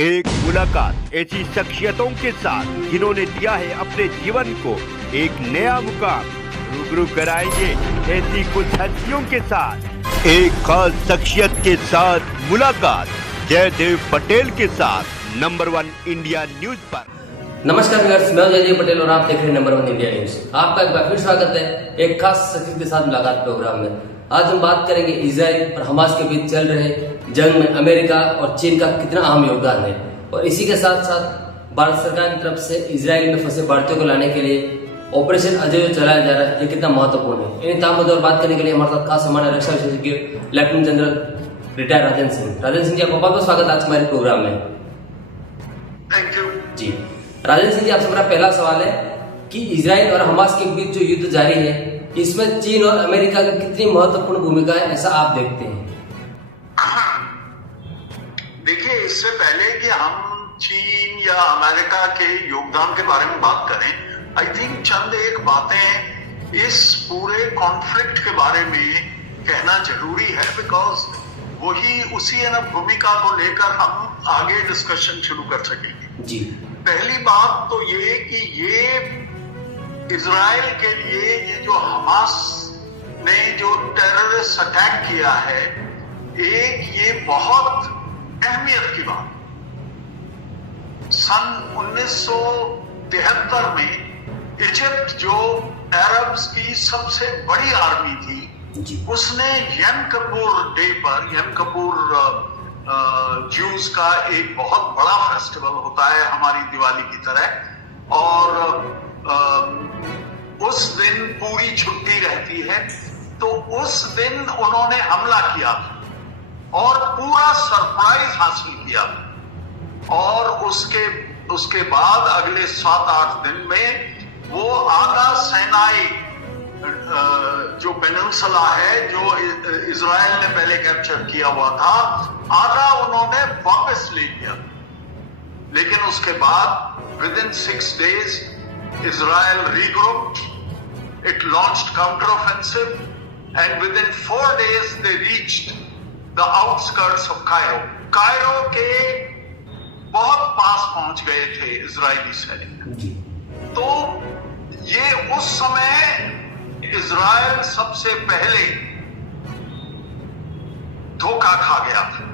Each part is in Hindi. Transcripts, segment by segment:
एक मुलाकात ऐसी शख्सियतों के साथ जिन्होंने दिया है अपने जीवन को एक नया मुकाम। रूबरू कराएंगे ऐसी कुछ हस्तियों के साथ एक खास शख्सियत के साथ मुलाकात जयदेव पटेल के साथ नंबर 1 इंडिया न्यूज पर। नमस्कार व्यूअर्स, मैं जयदेव पटेल और आप देख रहे हैं नंबर 1 इंडिया न्यूज। आपका एक बार फिर स्वागत है एक खास शख्सियत के साथ मुलाकात प्रोग्राम में। आज हम बात करेंगे इजराइल और हमास के बीच चल रहे जंग में अमेरिका और चीन का कितना अहम योगदान है, और इसी के साथ साथ भारत सरकार की तरफ से इजराइल में फंसे भारतीयों को लाने के लिए ऑपरेशन अजय जो चलाया जा रहा है, ये कितना महत्वपूर्ण है। इन तमाम मुद्दों पर बात करने के लिए हमारे साथ खास हमारे रक्षा विशेषज्ञ lieutenant general retired Rajan Singh ji, आपका बहुत बहुत स्वागत आज हमारे प्रोग्राम में। थैंक यू जी राजन सिंह जी, आपसे मेरा पहला सवाल है कि इजराइल और हमास के बीच जो युद्ध जारी है, इसमें चीन और अमेरिका की कितनी महत्वपूर्ण भूमिका है, ऐसा आप देखते हैं? देखिए, इससे पहले कि हम चीन या अमेरिका के योगदान के बारे में बात करें, आई थिंक चंद एक बातें इस पूरे कॉन्फ्लिक्ट के बारे में कहना जरूरी है, बिकॉज वही उसी भूमिका को लेकर हम आगे डिस्कशन शुरू कर सकेंगे। जी, पहली बात तो ये कि ये इजराइल के लिए ये जो हमास ने जो टेररिस्ट अटैक किया है, एक ये बहुत अहमियत की बात। सन 1973 में इजिप्ट जो अरब्स की सबसे बड़ी आर्मी थी, उसने यम कपूर डे पर, यम कपूर ज्यूज का एक बहुत बड़ा फेस्टिवल होता है हमारी दिवाली की तरह, और उस दिन पूरी छुट्टी रहती है। तो उस दिन उन्होंने हमला किया और पूरा सरप्राइज हासिल किया, और उसके बाद अगले 7-8 दिन में वो आधा सेनाई जो पेनिनसुला है, जो इजराइल ने पहले कैप्चर किया हुआ था, आधा उन्होंने वापस ले लिया। लेकिन उसके बाद with in 6 days Israel regrouped, it launched counteroffensive, and within 4 days they reached the outskirts of Cairo. Cairo के बहुत पास पहुंच गए थे इजरायली सैनिक। तो ये उस समय इजराइल सबसे पहले धोखा खा गया था।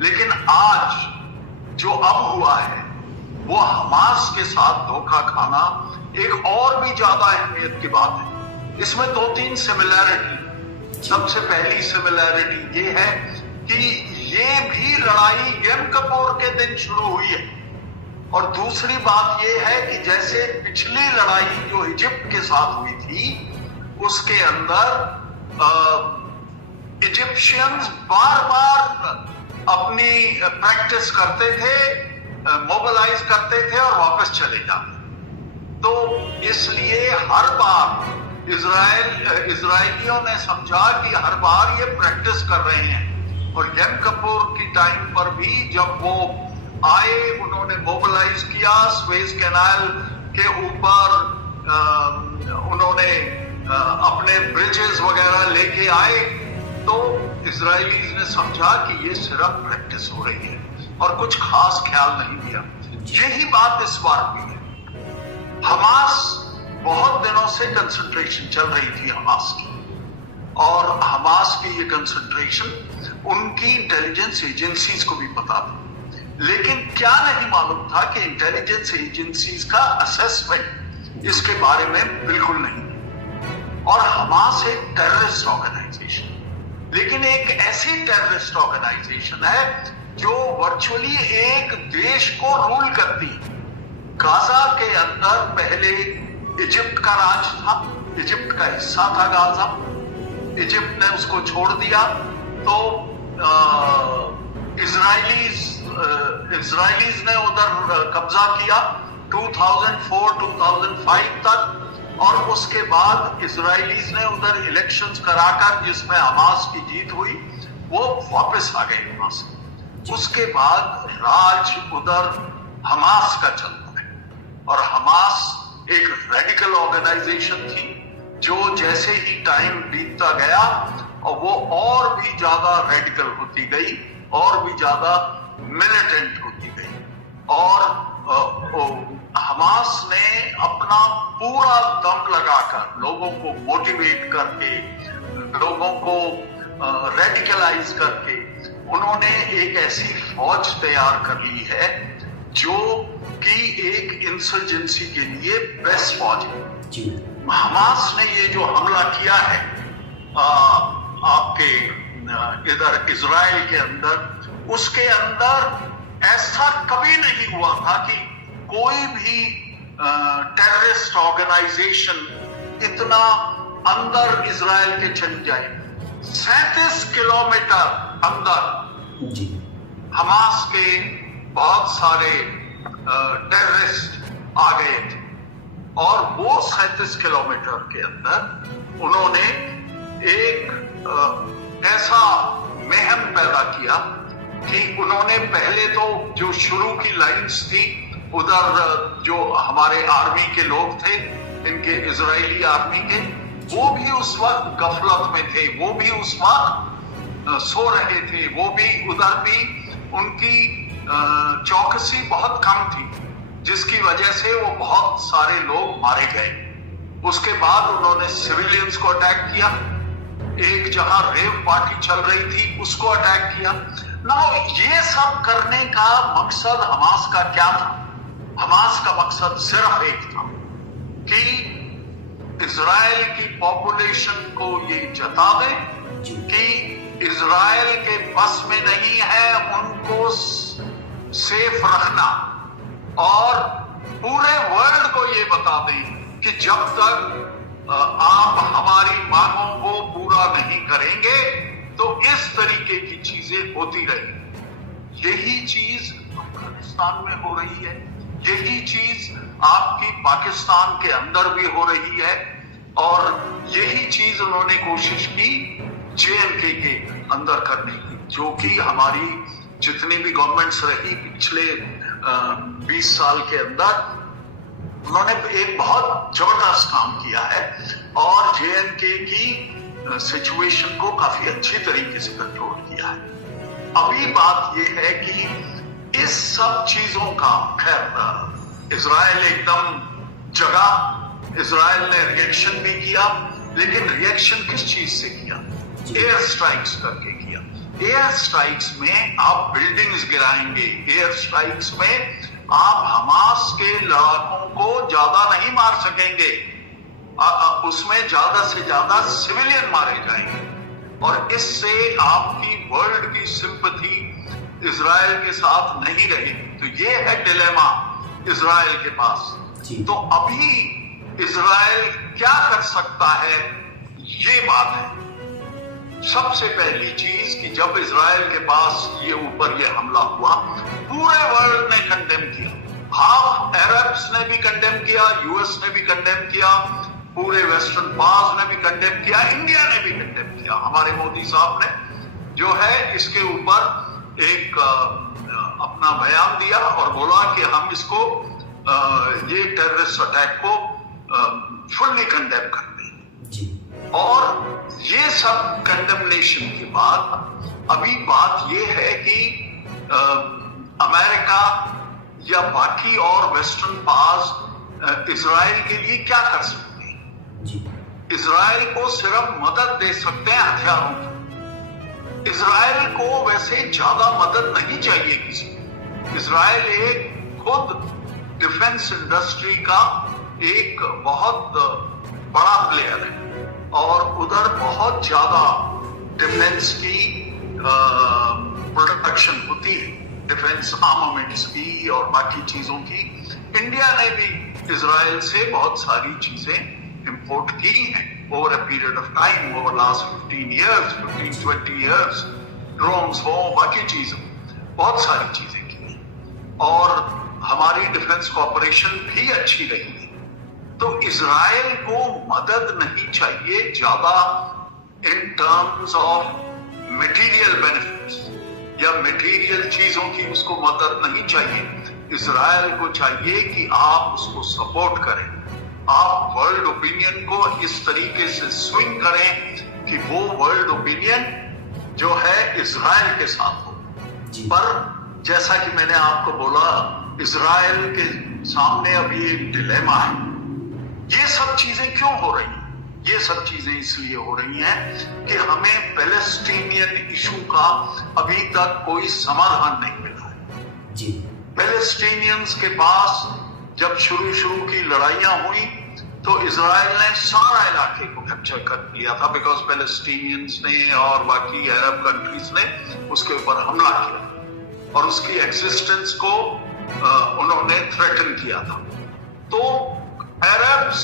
लेकिन आज जो अब हुआ है, वो हमास के साथ धोखा खाना एक और भी ज्यादा अहमियत की बात है। इसमें 2-3 सिमिलैरिटी। सबसे पहली सिमिलैरिटी ये है कि ये भी लड़ाई यम कपूर के दिन शुरू हुई है, और दूसरी बात ये है कि जैसे पिछली लड़ाई जो इजिप्ट के साथ हुई थी, उसके अंदर इजिप्शियंस बार-बार अपनी प्रैक्टिस करते थे, मोबिलाइज करते थे और वापस चले जाते। तो इसलिए हर बार इजराइलियों ने समझा कि हर बार ये प्रैक्टिस कर रहे हैं। और यम कपूर की टाइम पर भी जब वो आए, उन्होंने मोबिलाइज किया, स्वेज कैनाल के ऊपर उन्होंने अपने ब्रिजेस वगैरह लेके आए, तो इजराइलीज ने समझा कि ये सिर्फ प्रैक्टिस हो रही है और कुछ खास ख्याल नहीं दिया। यही बात इस बार भी है। हमास बहुत दिनों से कंसंट्रेशन चल रही थी हमास की, और हमास की ये कंसंट्रेशन उनकी इंटेलिजेंस एजेंसीज को भी पता था। लेकिन क्या नहीं मालूम था कि इंटेलिजेंस एजेंसीज का असेसमेंट इसके बारे में बिल्कुल नहीं। और हमास एक टेररिस्ट ऑर्गेनाइजेशन, लेकिन एक ऐसी टेररिस्ट ऑर्गेनाइजेशन है जो वर्चुअली एक देश को रूल करती है। गाजा के अंदर पहले इजिप्ट का राज था, इजिप्ट का हिस्सा था गाजा। इजिप्ट ने उसको छोड़ दिया, तो इजराइलीज ने उधर कब्जा किया 2004-2005 तक, और उसके बाद इजराइलीज ने उधर इलेक्शंस कराकर, जिसमें हमास की जीत हुई, वो वापस आ गए वहां से। उसके बाद राज उधर हमास का चलता है, और हमास एक रेडिकल ऑर्गेनाइजेशन थी जो जैसे ही टाइम बीतता गया, और वो और भी ज्यादा रेडिकल होती गई और भी ज्यादा मिलिटेंट होती गई। अपना पूरा दम लगाकर लोगों को मोटिवेट करके, लोगों को रेडिकलाइज करके उन्होंने एक ऐसी फौज तैयार कर ली है जो कि एक इंसर्जेंसी के लिए बेस्ट फौज है। हमास ने ये जो हमला किया है आपके इधर इजराइल के अंदर, उसके अंदर ऐसा कभी नहीं हुआ था कि कोई भी टेररिस्ट ऑर्गेनाइजेशन इतना अंदर इजराइल के चल जाए। 37 किलोमीटर अंदर हमास के बहुत सारे टेररिस्ट आ गए थे और वो 37 किलोमीटर के अंदर उन्होंने एक ऐसा महम पैदा किया कि उन्होंने पहले तो जो शुरू की लाइंस थी उधर जो हमारे आर्मी के लोग थे, इनके इजरायली आर्मी के, वो भी उस वक्त गफलत में थे, वो भी उस वक्त सो रहे थे, वो भी उधर भी उनकी चौकसी बहुत कम थी, जिसकी वजह से वो बहुत सारे लोग मारे गए। उसके बाद उन्होंने सिविलियंस को अटैक किया, एक जहां रेव पार्टी चल रही थी उसको अटैक किया। ना ये सब करने का मकसद हमास का क्या था? हमास का मकसद सिर्फ एक था कि इजराइल की पॉपुलेशन को ये जता दे कि इजराइल के बस में नहीं है उनको सेफ रखना, और पूरे वर्ल्ड को ये बता दें कि जब तक आप हमारी मांगों को पूरा नहीं करेंगे तो इस तरीके की चीजें होती रहेंगी। यही चीज अफगानिस्तान में हो रही है, यही चीज आपकी पाकिस्तान के अंदर भी हो रही है, और यही चीज उन्होंने कोशिश की JNK के अंदर करने की, जो कि हमारी जितनी भी गवर्नमेंट्स रही पिछले 20 साल के अंदर, उन्होंने एक बहुत जबरदस्त काम किया है और JNK की सिचुएशन को काफी अच्छी तरीके से कंट्रोल किया है। अभी बात यह है कि इस सब चीजों का खैर इजराइल एकदम जगा, इजराइल ने रिएक्शन भी किया, लेकिन रिएक्शन किस चीज से किया? एयर स्ट्राइक्स करके किया। एयर स्ट्राइक्स में आप बिल्डिंग्स गिराएंगे, एयर स्ट्राइक्स में आप हमास के लड़ाकों को ज्यादा नहीं मार सकेंगे, उसमें ज्यादा से ज्यादा सिविलियन मारे जाएंगे, और इससे आपकी वर्ल्ड की सिंपैथी इजराइल के साथ नहीं रहेगी। तो ये है डिलेमा इजराइल के पास। तो अभी इजराइल क्या कर सकता है, ये बात है। सबसे पहली चीज कि जब इजराइल के पास ये ऊपर ये हमला हुआ, पूरे वर्ल्ड ने कंडेम किया, हाफ अरब्स ने भी कंडेम किया, यूएस ने भी कंडेम किया, पूरे वेस्टर्न पास ने भी कंडेम किया, इंडिया ने भी कंडेम किया। हमारे मोदी साहब ने जो है इसके ऊपर एक अपना बयान दिया और बोला कि हम इसको ये टेररिस्ट अटैक को फुल्ली कंडेम करते हैं। और ये सब कंडेमनेशन के बाद अभी बात ये है कि अमेरिका या बाकी और वेस्टर्न पावर्स इजराइल के लिए क्या कर सकते हैं? इजराइल को सिर्फ मदद दे सकते हैं हथियारों की। इजराइल को वैसे ज्यादा मदद नहीं चाहिए किसी। इजराइल एक खुद डिफेंस इंडस्ट्री का एक बहुत बड़ा प्लेयर है और उधर बहुत ज्यादा डिफेंस की प्रोडक्शन होती है, डिफेंस आर्मामेंट्स की और बाकी चीजों की। इंडिया ने भी इजराइल से बहुत सारी चीजें इंपोर्ट की हैं over a period of time, over last 15-20 years, drones हो, बाकी चीजें, बहुत सारी चीजें की हैं और हमारी डिफेंस कॉर्पोरेशन भी अच्छी रही है। तो इजराइल को मदद नहीं चाहिए ज्यादा in terms of material benefits या मटेरियल चीजों की उसको मदद नहीं चाहिए। इजराइल को चाहिए कि आप उसको सपोर्ट करें, आप वर्ल्ड ओपिनियन को इस तरीके से स्विंग करें कि वो वर्ल्ड ओपिनियन जो है इजराइल के साथ हो। पर जैसा कि मैंने आपको बोला, इजराइल के सामने अभी एक डिलेमा है ये सब चीजें क्यों हो रही हैं? ये सब चीजें इसलिए हो रही हैं कि हमें पैलेस्टीनियन इशू का अभी तक कोई समाधान नहीं मिला है जी। पैलेस्टीनियंस के पास जब शुरू की लड़ाइयां हुई तो इजराइल ने सारा इलाके को कैप्चर कर लिया था, बिकॉज पैलेस्टीनियंस ने और बाकी अरब कंट्रीज ने उसके ऊपर हमला किया और उसकी एग्जिस्टेंस को उन्होंने थ्रेटन किया था। तो अरब्स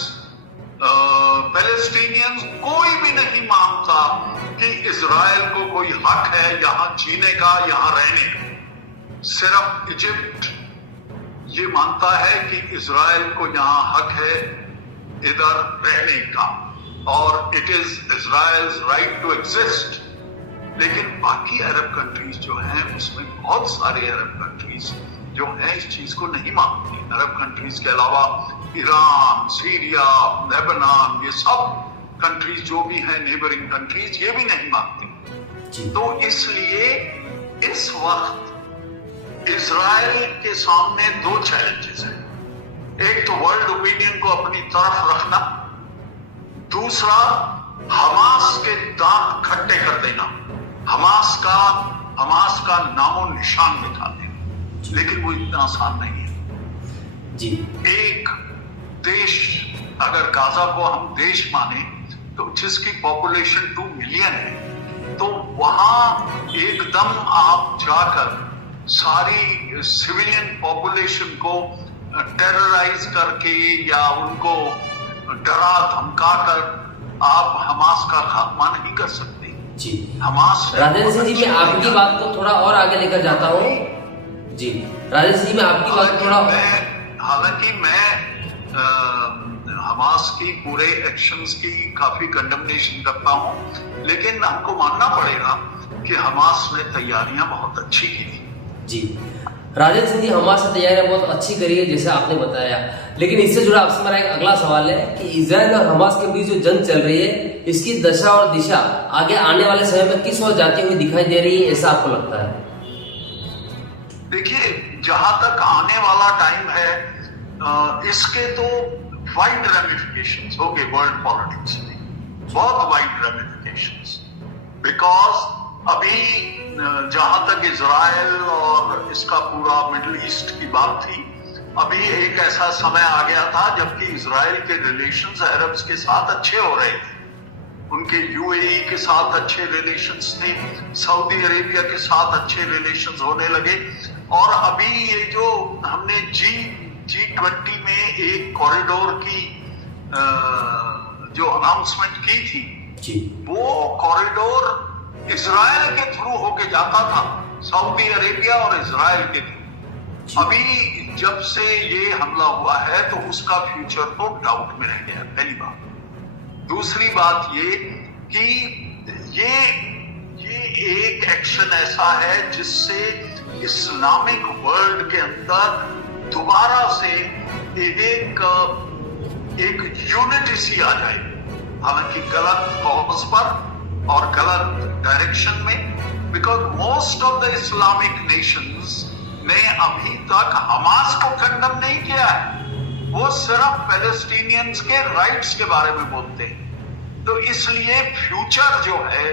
पैलेस्टीनियंस कोई भी नहीं मानता कि इजराइल को कोई हक है यहां जीने का, यहां रहने का। सिर्फ इजिप्ट ये मानता है कि इजराइल को यहां हक है इधर रहने का और it is Israel's right to exist. लेकिन बाकी अरब कंट्रीज जो हैं उसमें बहुत सारे अरब कंट्रीज जो हैं इस चीज को नहीं मानती। अरब कंट्रीज के अलावा ईरान, सीरिया, लेबनान, ये सब कंट्रीज जो भी हैं नेबरिंग कंट्रीज, ये भी नहीं मानती। तो इसलिए इस वक्त इजराइल के सामने दो चैलेंजेस हैं। एक तो वर्ल्ड ओपिनियन को अपनी तरफ रखना, दूसरा हमास के दांत खट्टे कर देना, हमास का नामो निशान मिटा देना। लेकिन वो इतना आसान नहीं है जी। एक देश, अगर गाजा को हम देश माने तो जिसकी पॉपुलेशन 2 मिलियन है, तो वहां एकदम आप जाकर सारी सिविलियन पॉपुलेशन को टेरराइज करके या उनको डरा धमका कर आप हमास का खात्मा नहीं कर सकते जी। हमास राजेंद्र सिंह जी, मैं आपकी बात को थोड़ा और आगे लेकर जाता हूँ जी। राजेंद्र सिंह जी, मैं आपकी बात को थोड़ा हालांकि मैं हमास की पूरे एक्शंस की काफी कंडेमनेशन करता हूं, लेकिन हमको मानना पड़ेगा कि हमास ने तैयारियां बहुत अच्छी की थी जी। राजेंद्र सिंह जी, हमास ने तैयारियां बहुत अच्छी करी है जैसे आपने बताया, लेकिन इससे जुड़ा आपसे मेरा एक अगला सवाल है कि इजराइल और हमास के बीच जो जंग चल रही है, इसकी दशा और दिशा आगे आने वाले समय में किस ओर जाती हुई दिखाई दे रही है, ऐसा आपको लगता है? देखिए, जहां तक आने वाला टाइम है इसके तो वाइड रेमिफिकेशंस हो गए वर्ल्ड पॉलिटिक्स में, बहुत वाइड रेमिफिकेशंस। बिकॉज अभी जहां तक इजराइल और इसका पूरा मिडिल ईस्ट की बात थी, अभी एक ऐसा समय आ गया था जबकि इजराइल के रिलेशंस अरब्स के साथ अच्छे हो रहे थे। उनके यूएई के साथ अच्छे रिलेशंस थे, सऊदी अरेबिया के साथ अच्छे रिलेशंस होने लगे। और अभी ये जो हमने G20 में एक कॉरिडोर की जो अनाउंसमेंट की थी, वो कॉरिडोर इजराइल के थ्रू होके जाता था, सऊदी अरेबिया और इजराइल के थ्रू। अभी जब से ये हमला हुआ है तो उसका फ्यूचर तो डाउट में रह गया, पहली बात। दूसरी बात ये कि ये एक एक्शन ऐसा है जिससे इस्लामिक वर्ल्ड के अंदर दोबारा से एक यूनिटी सी आ जाए, हालांकि गलत कॉज पर और गलत डायरेक्शन में। Because most of the Islamic Nations ने अभी तक हमास को कंडम नहीं किया है, वो सिर्फ पैलेस्टीनियंस के राइट्स के बारे में बोलते हैं। तो इसलिए फ्यूचर जो है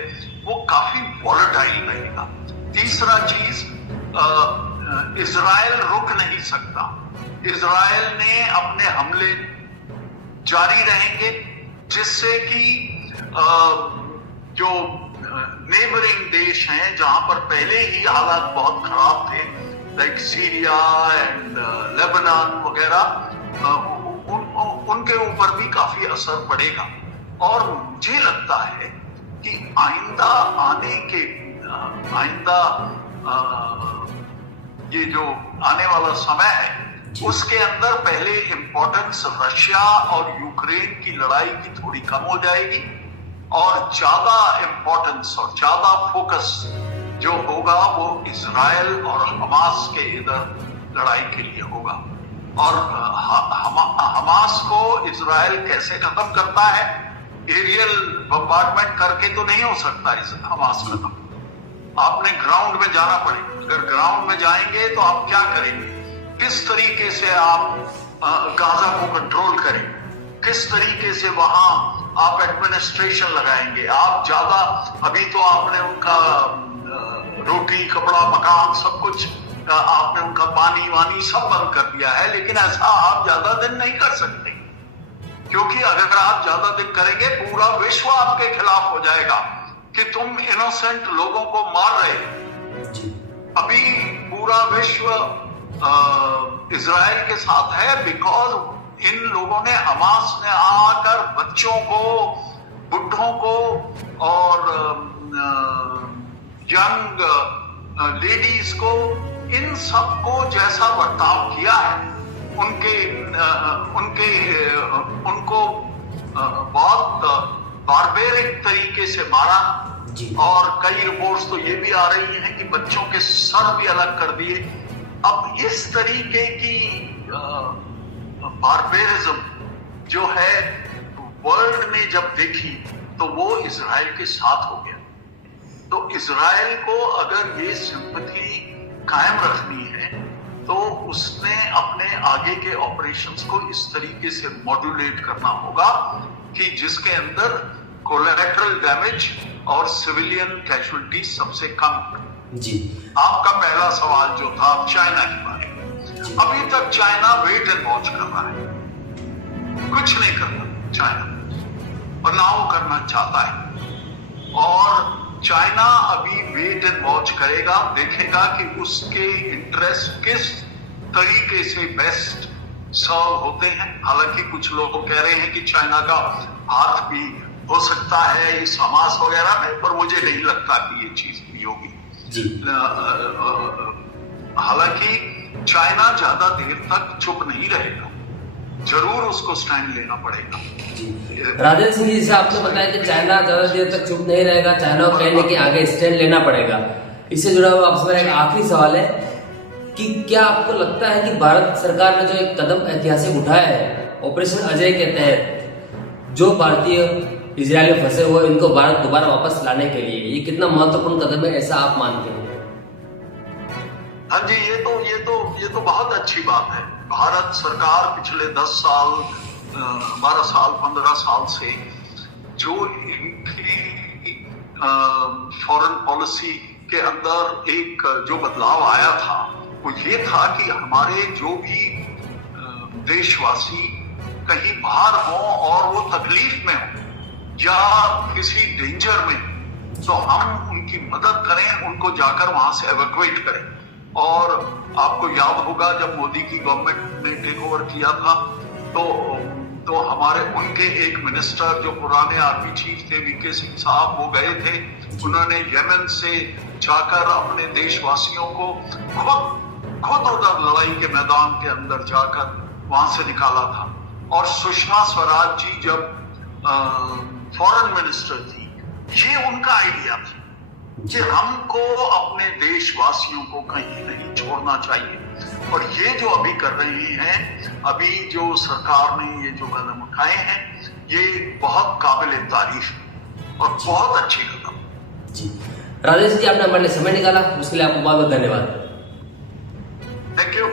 वो काफी वॉलेटाइल रहेगा। तीसरा चीज, इजराइल रुक नहीं सकता। इजराइल ने अपने हमले जारी रहेंगे, जिससे कि जो नेबरिंग देश हैं जहां पर पहले ही हालात बहुत खराब थे, लाइक सीरिया एंड लेबनान वगैरह, उनके ऊपर भी काफी असर पड़ेगा। और मुझे लगता है कि आइंदा ये जो आने वाला समय है उसके अंदर पहले इंपॉर्टेंस रशिया और यूक्रेन की लड़ाई की थोड़ी कम हो जाएगी और ज्यादा इंपॉर्टेंस और ज्यादा फोकस जो होगा वो इजराइल और हमास के इधर लड़ाई के लिए होगा। और हमास को इजराइल कैसे खत्म करता है, एरियल बम्बार्डमेंट करके तो नहीं हो सकता हमास खत्म। आपने ग्राउंड में जाना पड़ेगा। अगर ग्राउंड में जाएंगे तो आप क्या करेंगे, किस तरीके से आप गाजा को कंट्रोल करें, किस तरीके से वहां आप एडमिनिस्ट्रेशन लगाएंगे। आप ज्यादा, अभी तो आपने उनका रोटी कपड़ा मकान सब कुछ, आपने उनका पानी वानी सब बंद कर दिया है, लेकिन ऐसा आप ज्यादा दिन नहीं कर सकते, क्योंकि अगर आप ज्यादा दिन करेंगे पूरा विश्व आपके खिलाफ हो जाएगा कि तुम इनोसेंट लोगों को मार रहे हो। अभी पूरा विश्व इजराइल के साथ है, बिकॉज इन लोगों ने, हमास ने आकर बच्चों को, बुढ़ों को और यंग लेडीज को, इन सबको जैसा बर्ताव किया है, उनको बहुत बारबेरिक तरीके से मारा। और कई रिपोर्ट्स तो ये भी आ रही हैं कि बच्चों के सर भी अलग कर दिए। अब इस तरीके की बारबेरिज्म जो है वर्ल्ड ने जब देखी तो वो इजराइल के साथ हो गया। तो इजराइल को अगर ये सिंपैथी कायम रखनी है तो उसने अपने आगे के ऑपरेशंस को इस तरीके से मॉड्यूलेट करना होगा कि जिसके अंदर कोलैटरल डैमेज और सिविलियन कैजुअलिटी सबसे कम। जी, आपका पहला सवाल जो था चाइना के बारे में, अभी तक चाइना वेट एंड वॉच कर रहा है, कुछ नहीं कर रहा चाइना, और ना वो करना चाहता है। और चाइना अभी वेट एंड वॉच करेगा, देखेगा कि उसके इंटरेस्ट किस तरीके से बेस्ट सर्व होते हैं। हालांकि कुछ लोग कह रहे हैं कि चाइना का हाथ भी हो सकता है इस हमास वगैरह में, पर मुझे नहीं लगता कि ये चीज भी होगी। हालांकि चाइना ज्यादा देर तक चुप नहीं रहेगा, जरूर उसको स्टैंड लेना पड़ेगा। राजेंद्र सिंह जी, जैसे आपने बताया कि चाइना ज्यादा देर तक चुप नहीं रहेगा, चाइना को कहने के आगे स्टैंड लेना पड़ेगा। इससे जुड़ा हुआ आपसे मेरा एक आखिरी सवाल है कि क्या आपको लगता है कि भारत सरकार ने जो एक कदम ऐतिहासिक उठाया है ऑपरेशन अजय के तहत, जो भारतीय इजराइल में फंसे हुए इनको भारत दोबारा वापस लाने के लिए, ये कितना महत्वपूर्ण कदम है, ऐसा आप मानते हैं? हाँ जी, ये तो बहुत अच्छी बात है। भारत सरकार पिछले 10 साल 12 साल 15 साल से जो इनकी फॉरेन पॉलिसी के अंदर एक जो बदलाव आया था वो ये था कि हमारे जो भी देशवासी कहीं बाहर हों और वो तकलीफ में हों या किसी डेंजर में, तो हम उनकी मदद करें, उनको जाकर वहां से एवैक्यूएट करें। और आपको याद होगा जब मोदी की गवर्नमेंट ने टेक ओवर किया था तो हमारे उनके एक मिनिस्टर जो पुराने आर्मी चीफ थे, वीके सिंह साहब, वो गए थे, उन्होंने यमन से जाकर अपने देशवासियों को खुद उधर लड़ाई के मैदान के अंदर जाकर वहां से निकाला था। और सुषमा स्वराज जी जब फॉरेन मिनिस्टर थी, ये उनका आइडिया था कि हमको अपने देशवासियों को कहीं नहीं छोड़ना चाहिए। और ये जो अभी कर रही हैं, अभी जो सरकार ने ये जो कदम उठाए हैं, ये बहुत काबिल तारीफ और बहुत अच्छी कदम। जी, राजेश जी, आपने हमारे लिए समय निकाला, उसके लिए आपको बहुत बहुत धन्यवाद। Thank you.